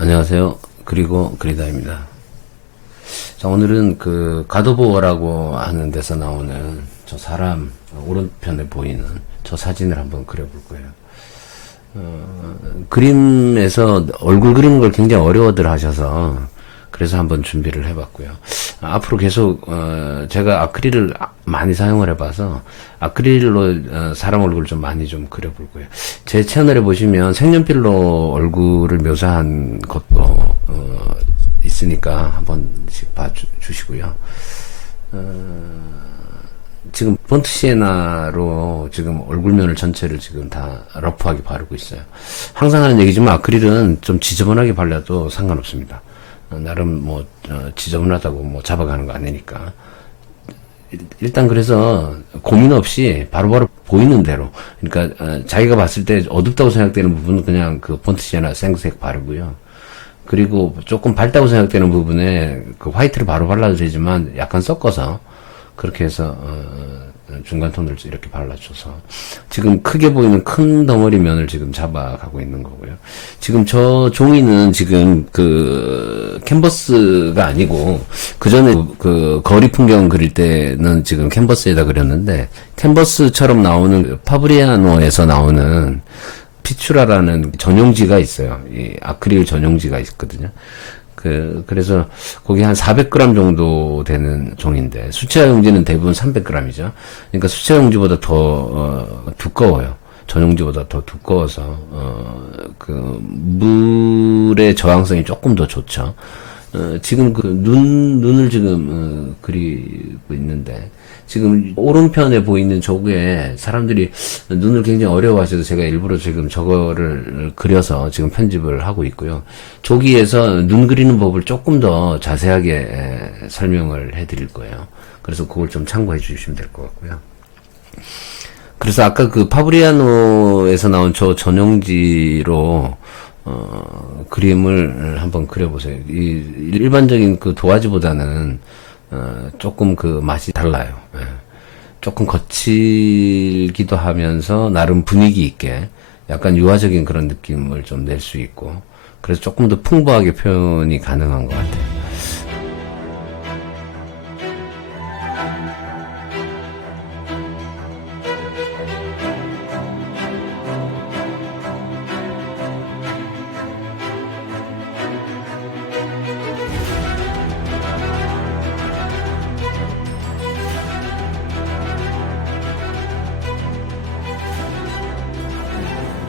안녕하세요. 그리고 그리다입니다. 자, 오늘은 그 가도보어라고 하는 데서 나오는 저 사람 오른편에 보이는 저 사진을 한번 그려볼 거예요. 그림에서 얼굴 그리는 걸 굉장히 어려워들 하셔서 그래서 한번 준비를 해봤고요. 앞으로 계속 제가 아크릴을 많이 사용을 해봐서 아크릴로 사람 얼굴 좀 많이 좀 그려볼 거예요. 제 채널에 보시면 색연필로 얼굴을 묘사한 것도 있으니까 한 번씩 봐주시고요. 지금 폰트 시에나로 지금 얼굴면을 전체를 지금 다 러프하게 바르고 있어요. 항상 하는 얘기지만 아크릴은 좀 지저분하게 발라도 상관없습니다. 나름 뭐 지저분하다고 뭐 잡아가는 거 아니니까. 일단 그래서 고민 없이 바로바로 보이는 대로, 그러니까 자기가 봤을 때 어둡다고 생각되는 부분은 그냥 그 폰트 시에나 생색 바르고요. 그리고 조금 밝다고 생각되는 부분에 그 화이트를 바로 발라도 되지만 약간 섞어서 그렇게 해서 중간 톤을 이렇게 발라줘서 지금 크게 보이는 큰 덩어리 면을 지금 잡아가고 있는 거고요. 지금 저 종이는 지금 그 캔버스가 아니고 그 전에 그 거리 풍경 그릴 때는 지금 캔버스에다 그렸는데, 캔버스처럼 나오는 파브리아노에서 나오는 피츄라라는 전용지가 있어요. 이 아크릴 전용지가 있거든요. 그래서 거기 한 400g 정도 되는 종인데, 수채화 용지는 대부분 300g이죠. 그러니까 수채화 용지보다 더 두꺼워요. 전용지보다 더 두꺼워서 그 물의 저항성이 조금 더 좋죠. 지금 그 눈을 지금 그리고 있는데, 지금 오른편에 보이는 저게 사람들이 눈을 굉장히 어려워하셔서 제가 일부러 지금 저거를 그려서 지금 편집을 하고 있고요. 저기에서 눈 그리는 법을 조금 더 자세하게 설명을 해드릴 거예요. 그래서 그걸 좀 참고해 주시면 될 것 같고요. 그래서 아까 그 파브리아노에서 나온 저 전용지로 그림을 한번 그려보세요. 이 일반적인 그 도화지보다는 조금 그 맛이 달라요. 예. 조금 거칠기도 하면서 나름 분위기 있게 약간 유화적인 그런 느낌을 좀 낼 수 있고, 그래서 조금 더 풍부하게 표현이 가능한 것 같아요.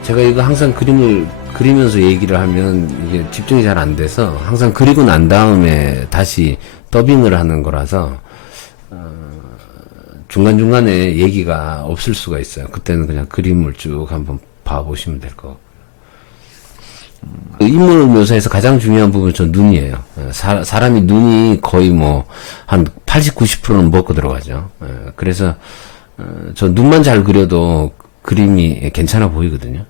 제가 이거 항상 그림을 그리면서 얘기를 하면 이게 집중이 잘 안 돼서 항상 그리고 난 다음에 다시 더빙을 하는 거라서 중간중간에 얘기가 없을 수가 있어요. 그때는 그냥 그림을 쭉 한번 봐보시면 될 것 같고요. 인물 묘사에서 가장 중요한 부분은 전 눈이에요. 사람이 눈이 거의 뭐 한 80, 90%는 먹고 들어가죠. 그래서 저 눈만 잘 그려도 그림이 괜찮아 보이거든요.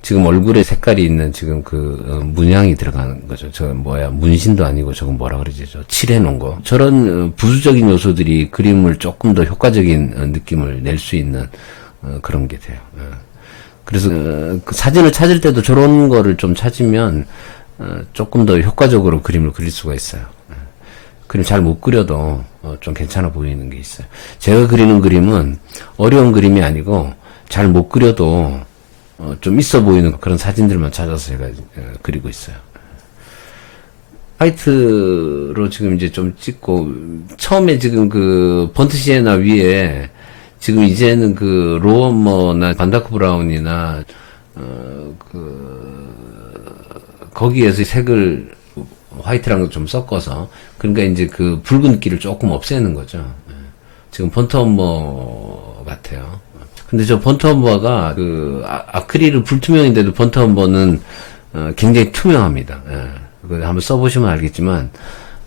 지금 얼굴에 색깔이 있는 지금 그 문양이 들어가는 거죠. 저 문신도 아니고 저건 뭐라 그러지? 저 칠해 놓은 거. 저런 부수적인 요소들이 그림을 조금 더 효과적인 느낌을 낼 수 있는 그런 게 돼요. 그래서 그 사진을 찾을 때도 저런 거를 좀 찾으면 조금 더 효과적으로 그림을 그릴 수가 있어요. 그림 잘 못 그려도 좀 괜찮아 보이는 게 있어요. 제가 그리는 그림은 어려운 그림이 아니고 잘 못 그려도 좀 있어 보이는 그런 사진들만 찾아서 제가 그리고 있어요. 화이트로 지금 이제 좀 찍고, 처음에 지금 그 폰트 시에나 위에 지금 이제는 그 로어머나 반다크 브라운이나 거기에서 색을 화이트랑 좀 섞어서, 그러니까 이제 그 붉은기를 조금 없애는 거죠. 지금 폰트 엄버 같아요. 근데 저 폰트 엄버가 그 아크릴은 불투명인데도 폰트 엄버는 굉장히 투명합니다. 한번 써보시면 알겠지만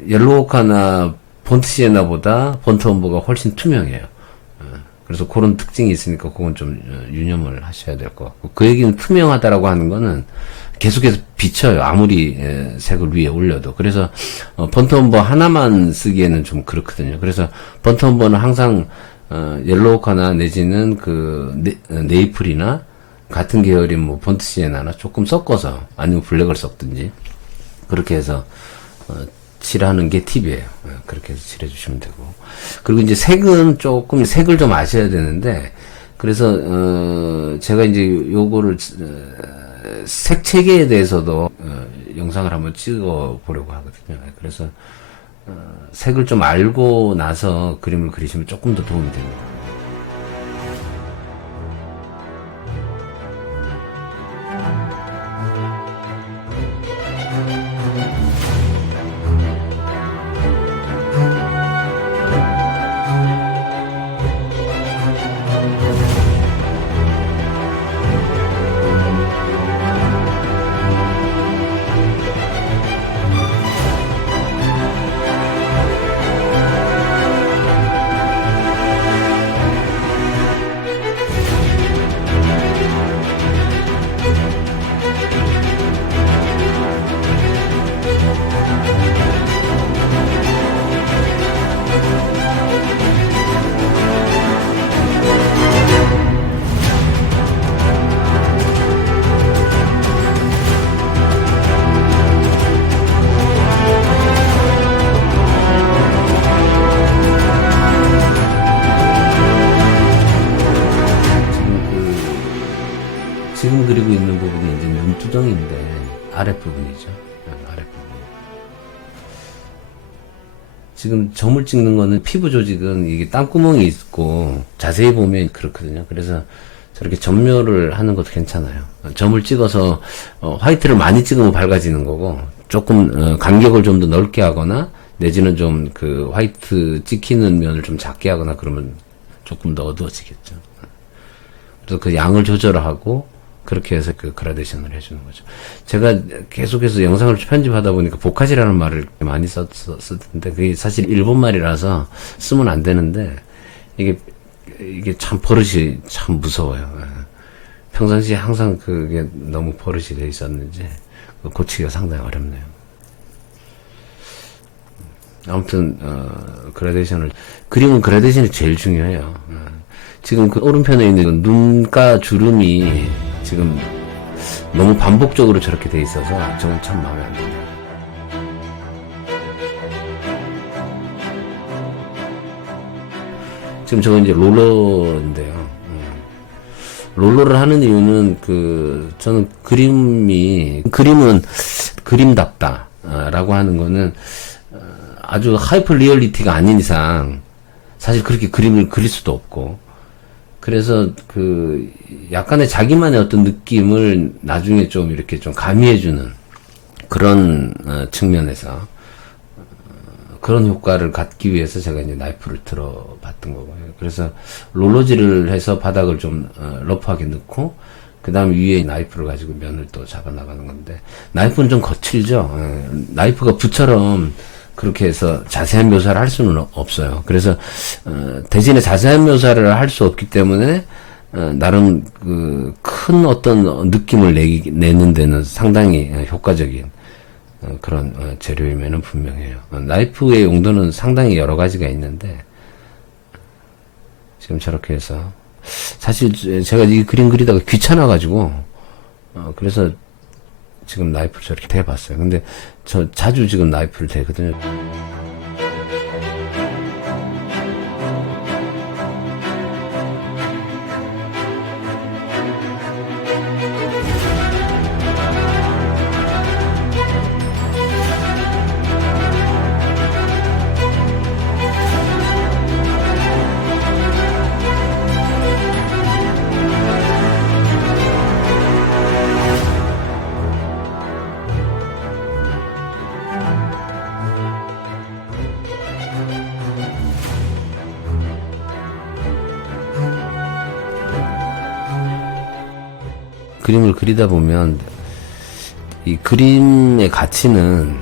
옐로우카나 폰트 시에나보다 폰트 엄버가 훨씬 투명해요. 그래서 그런 특징이 있으니까 그건 좀 유념을 하셔야 될 것 같고, 그 얘기는 투명하다라고 하는 거는 계속해서 비쳐요. 아무리 색을 위에 올려도. 그래서 폰트 엄버 하나만 쓰기에는 좀 그렇거든요. 그래서 폰트 엄버는 항상 옐로우카나 내지는 그 네이플이나 같은 계열인 뭐 폰트 시에나나 조금 섞어서, 아니면 블랙을 섞든지 그렇게 해서 칠하는 게 팁이에요. 그렇게 해서 칠해 주시면 되고. 그리고 이제 색은 조금 색을 좀 아셔야 되는데, 그래서 제가 이제 요거를 색 체계에 대해서도 영상을 한번 찍어 보려고 하거든요. 그래서 색을 좀 알고 나서 그림을 그리시면 조금 더 도움이 됩니다. 지금 그리고 있는 부분이 이제 눈두덩인데 아랫부분이죠. 아랫부분. 지금 점을 찍는 거는 피부 조직은 이게 땀구멍이 있고 자세히 보면 그렇거든요. 그래서 저렇게 점묘를 하는 것도 괜찮아요. 점을 찍어서 화이트를 많이 찍으면 밝아지는 거고 조금 간격을 좀 더 넓게 하거나 내지는 좀 그 화이트 찍히는 면을 좀 작게 하거나 그러면 조금 더 어두워지겠죠. 그래서 그 양을 조절하고 그렇게 해서 그 그라데이션을 해주는 거죠. 제가 계속해서 영상을 편집하다 보니까 보카지라는 말을 많이 쓰던데 그게 사실 일본 말이라서 쓰면 안 되는데 이게 참 버릇이 참 무서워요. 평상시에 항상 그게 너무 버릇이 돼 있었는지 고치기가 상당히 어렵네요. 아무튼 그라데이션을 그림은 그라데이션이 제일 중요해요. 지금 그 오른편에 있는 눈가 주름이 지금 너무 반복적으로 저렇게 돼 있어서 저는 참 마음에 안 드네요. 지금 저거 이제 롤러인데요. 롤러를 하는 이유는 저는 그림은 그림답다라고 하는 거는 아주 하이퍼 리얼리티가 아닌 이상 사실 그렇게 그림을 그릴 수도 없고 그래서 약간의 자기만의 어떤 느낌을 나중에 좀 이렇게 좀 가미해주는 그런 측면에서 그런 효과를 갖기 위해서 제가 이제 나이프를 들어봤던 거고요. 그래서 롤러질을 해서 바닥을 좀 러프하게 넣고 그 다음 위에 나이프를 가지고 면을 또 잡아 나가는 건데 나이프는 좀 거칠죠. 나이프가 붓처럼 그렇게 해서 자세한 묘사를 할 수는 없어요. 그래서 대신에 자세한 묘사를 할 수 없기 때문에 나름 큰 어떤 느낌을 내는 데는 상당히 효과적인 그런 재료임에는 분명해요. 나이프의 용도는 상당히 여러 가지가 있는데 지금 저렇게 해서 사실 제가 이 그림 그리다가 귀찮아가지고 그래서 지금 나이프를 저렇게 대봤어요. 근데 저 자주 지금 나이프를 대거든요. 그림을 그리다 보면 이 그림의 가치는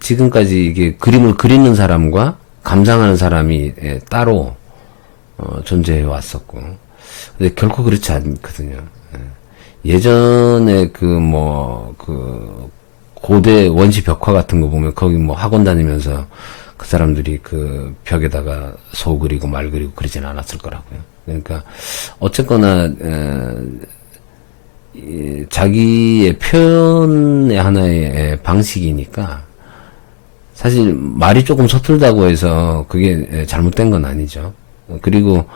지금까지 이게 그림을 그리는 사람과 감상하는 사람이 따로 존재해 왔었고 근데 결코 그렇지 않거든요. 예전에 고대 원시 벽화 같은 거 보면 거기 뭐 학원 다니면서 그 사람들이 그 벽에다가 소 그리고 말 그리고 그러진 않았을 거라고요. 그러니까 어쨌거나 자기의 표현의 하나의 방식이니까 사실 말이 조금 서툴다고 해서 그게 잘못된 건 아니죠. 그리고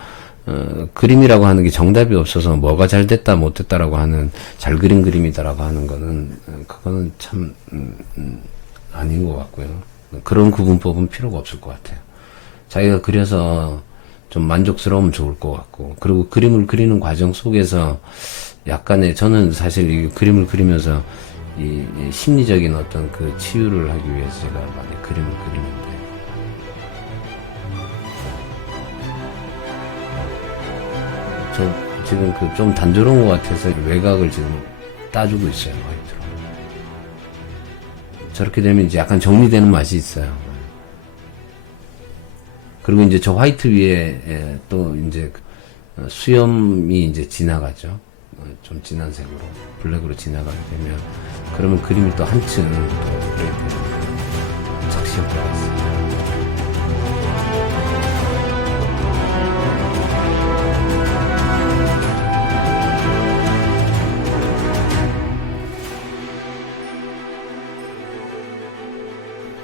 그림이라고 하는 게 정답이 없어서 뭐가 잘 됐다 못 됐다라고 하는 잘 그린 그림이다라고 하는 거는 그거는 참 아닌 것 같고요. 그런 구분법은 필요가 없을 것 같아요. 자기가 그려서 좀 만족스러우면 좋을 것 같고, 그리고 그림을 그리는 과정 속에서 약간의, 저는 사실 이 그림을 그리면서 이 심리적인 어떤 그 치유를 하기 위해서 제가 많이 그림을 그리는데, 저 지금 그 좀 단조로운 것 같아서 외곽을 지금 따주고 있어요, 화이트로. 저렇게 되면 이제 약간 정리되는 맛이 있어요. 그리고 이제 저 화이트 위에 또 이제 수염이 이제 지나가죠. 좀 진한 색으로, 블랙으로 지나가게 되면, 그러면 그림이 또 한층 또 착시가 들어갔어요.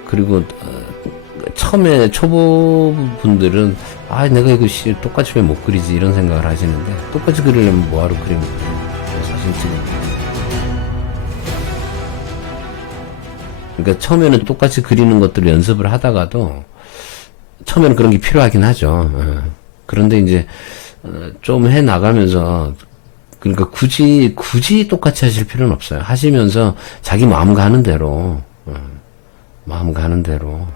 그리고 처음에 초보 분들은 내가 이거 똑같이 왜 못 그리지 이런 생각을 하시는데, 똑같이 그리려면 뭐하러 그림을 그려요? 사진 찍으면. 그러니까 처음에는 똑같이 그리는 것들을 연습을 하다가도 처음에는 그런 게 필요하긴 하죠. 그런데 이제 좀 해 나가면서, 그러니까 굳이 똑같이 하실 필요는 없어요. 하시면서 자기 마음 가는 대로 마음 가는 대로.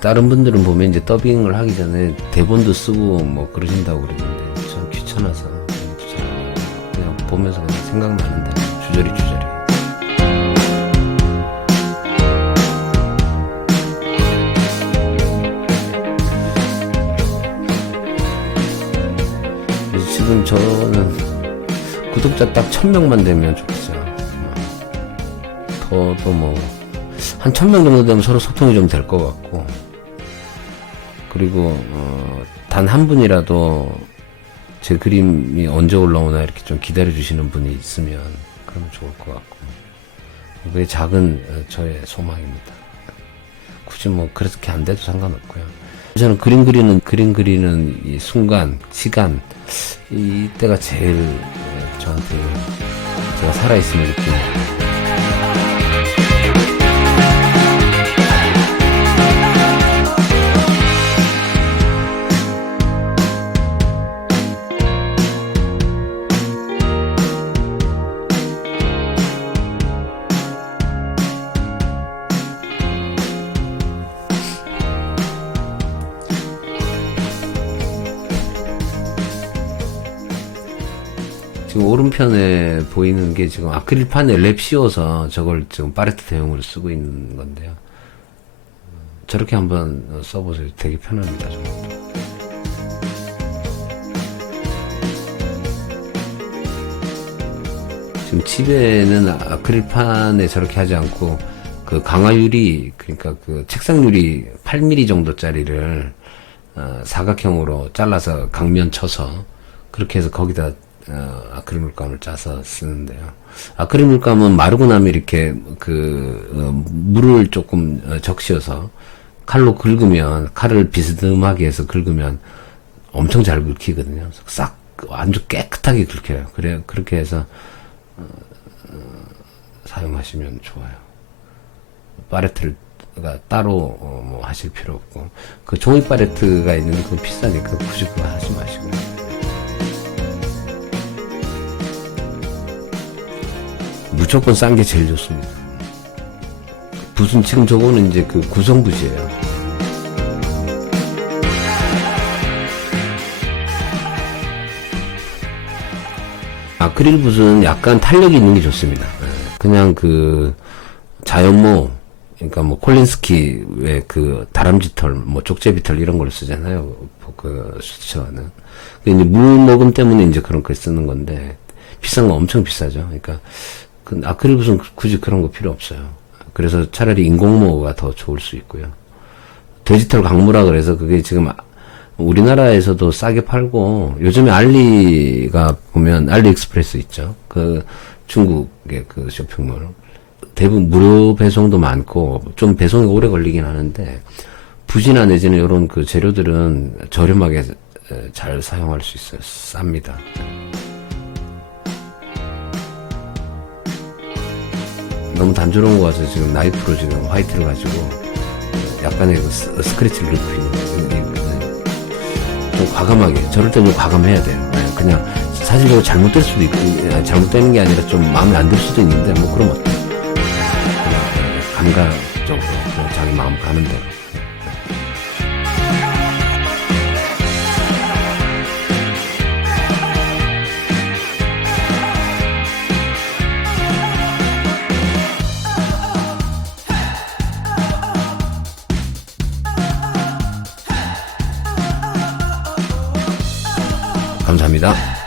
다른 분들은 보면 이제 더빙을 하기 전에 대본도 쓰고 뭐 그러신다고 그러는데, 전 귀찮아서 그냥 보면서 그냥 생각나는 대로 주저리 그래서 지금 저는 구독자 딱 1000명만 되면 좋겠어요. 더도 뭐 한 1000명 정도 되면 서로 소통이 좀 될 것 같고, 그리고 단 한 분이라도 제 그림이 언제 올라오나 이렇게 좀 기다려 주시는 분이 있으면 그러면 좋을 것 같고, 그게 작은 저의 소망입니다. 굳이 뭐 그렇게 안 돼도 상관없고요. 저는 그림 그리는 이 순간, 시간, 이때가 제일 저한테 제가 살아있음을 느낍니다. 지금 오른편에 보이는 게 지금 아크릴판에 랩 씌워서 저걸 지금 팔레트 대용으로 쓰고 있는 건데요. 저렇게 한번 써보세요. 되게 편합니다. 저것도. 지금 집에는 아크릴판에 저렇게 하지 않고 그 강화유리, 그러니까 그 책상유리 8mm 정도짜리를 사각형으로 잘라서 강면 쳐서 그렇게 해서 거기다 아크릴 물감을 짜서 쓰는데요. 아크릴 물감은 마르고 나면 이렇게 물을 조금 적셔서 칼로 긁으면, 칼을 비스듬하게 해서 긁으면 엄청 잘 긁히거든요. 싹 아주 깨끗하게 긁혀요. 그래, 그렇게 해서 사용하시면 좋아요. 팔레트가 따로 뭐 하실 필요 없고, 그 종이 팔레트가 있는 그 비싸니까 굳이 그거 하지 마시고. 무조건 싼 게 제일 좋습니다. 붓은 지금 저거는 이제 그 구성붓이에요. 아크릴 붓은 약간 탄력이 있는 게 좋습니다. 그냥 자연모, 그러니까 뭐 콜린스키 왜 그 다람쥐털, 뭐 쪽제비털 이런 걸 쓰잖아요. 그 수채화는. 이제 물 녹음 때문에 이제 그런 걸 쓰는 건데 비싼 거 엄청 비싸죠. 그러니까 그 아크릴 붓은 굳이 그런 거 필요 없어요. 그래서 차라리 인공모가 더 좋을 수 있고요. 디지털 강무라 그래서 그게 지금 우리나라에서도 싸게 팔고 요즘에 알리가 보면 알리익스프레스 있죠. 그 중국의 그 쇼핑몰 대부분 무료 배송도 많고 좀 배송이 오래 걸리긴 하는데 붓이나 내지는 이런 그 재료들은 저렴하게 잘 사용할 수 있어요. 쌉니다. 너무 단조로운 거 같아서 지금 나이프로 지금 화이트를 가지고 약간의 그 스크래치를 넣고 있는데 좀 과감하게 저럴 때는 과감해야 돼요. 그냥 사실 이거 잘못될 수도 있고 잘못되는 게 아니라 좀 마음에 안 들 수도 있는데 뭐 그럼 어때요? 그냥 감각적으로 그냥 자기 마음 가는 대로. 감사합니다.